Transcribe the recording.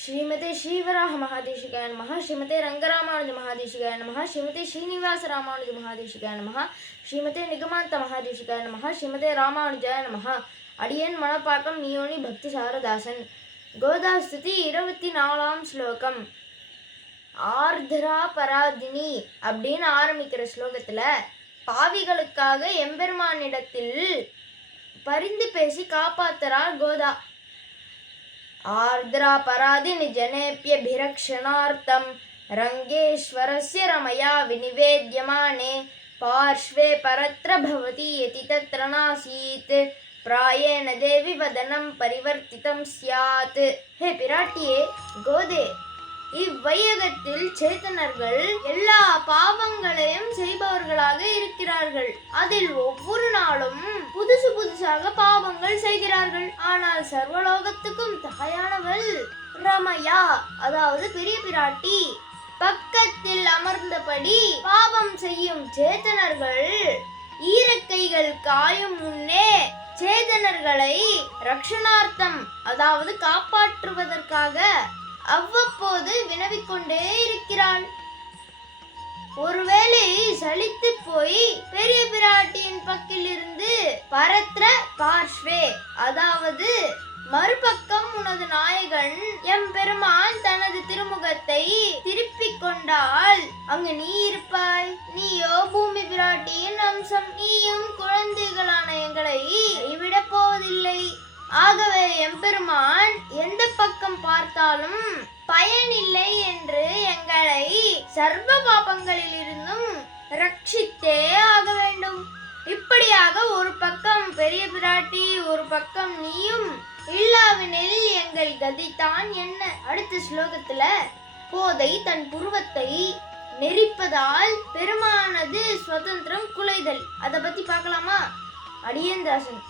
ஸ்ரீமதே ஸ்ரீவராக மகாதேசிகாய நமஹ. ஸ்ரீமதே ரங்கராமானுஜ மகாதேசிகாய நமஹ. ஸ்ரீமதே ஸ்ரீனிவாச ராமானுஜ மகாதேசிகாய நமஹ. ஸ்ரீமதே நிகமாந்த மகாதேசிகாய நமஹ. ஸ்ரீமதே ராமானுஜாய நமஹ. அடியன் மணப்பாக்கம் நியோனி பக்தி சாரதாசன். கோதாஸ்துதி 24ஆம் ஸ்லோகம். ஆர்திரா பராதினி அப்படின்னு ஆரம்பிக்கிற ஸ்லோகத்துல பாவிகளுக்காக எம்பெருமானிடத்தில் பரிந்து பேசி காப்பாத்துறார் கோதா. ஆர்திரா பராதினி ஜனேப்யபிரக்ஷணார்த்தம் ரங்கேஸ்வரஸ்ய ரமயா விநிவேத்யமானே பார்ஷ்வே பரத்ர பவதி யதி தத்ர நாசீத் பிராயேன தேவி வதனம் பரிவர்த்திதம் ஸ்யாத். ஹே பிராட்டியே கோதே, இவ்வையகத்தில் சேத்தனர்கள் எல்லா பாவங்களையும் செய்பவர்களாக இருக்கிறார்கள். அதில் ஒவ்வொரு நாளும் புதுசு புதுசாக பாவங்கள் செய்கிறார்கள். ஆனால் சர்வலோகத்துக்கும் தாயானவள் ரமயா, அதாவது பெரிய பிராட்டி பக்கத்தில் அமர்ந்தபடி பாவம் செய்யும் சேத்தனர்கள் ஈரக்கைகள் காயும் முன்னே சேதனர்களை ரக்ஷணார்த்தம், அதாவது காப்பாற்றுவதற்காக அவ்வப்போது வினவிக்கொண்டே இருக்கிறாள். ஒருவேளை சலித்து போய் பெரிய பிராட்டியின் பக்கில் இருந்து பரத்ர பார்ஷ்வே, அதாவது மறுபக்கம் உனது நாயகன் எம்பெருமான் தனது திருமுகத்தை திருப்பிக் கொண்டால் அங்கு நீ இருப்பாய். நீயோ பூமி பிராட்டியின் அம்சம். நீயும் குழந்தைகளான எங்களை கைவிடப் போவதில்லை. ஆகவே எம்பெருமான் எந்த பக்கம் பார்த்தாலும் பயனில்லை என்று எங்களை சர்வ பாபங்களில் இருந்தும் ரட்சித்தே ஆக வேண்டும். இப்படியாக ஒரு பக்கம் பெரிய பிராட்டி, ஒரு பக்கம் நீயும் இல்லாவினில் எங்கள் கதிதான் என்ன? அடுத்த ஸ்லோகத்துல கோதை தன் புருவத்தை நெரிப்பதால் பெருமானது சுதந்திரம் குலைதல், அதை பத்தி பார்க்கலாமா? அடியேந்தாசன்.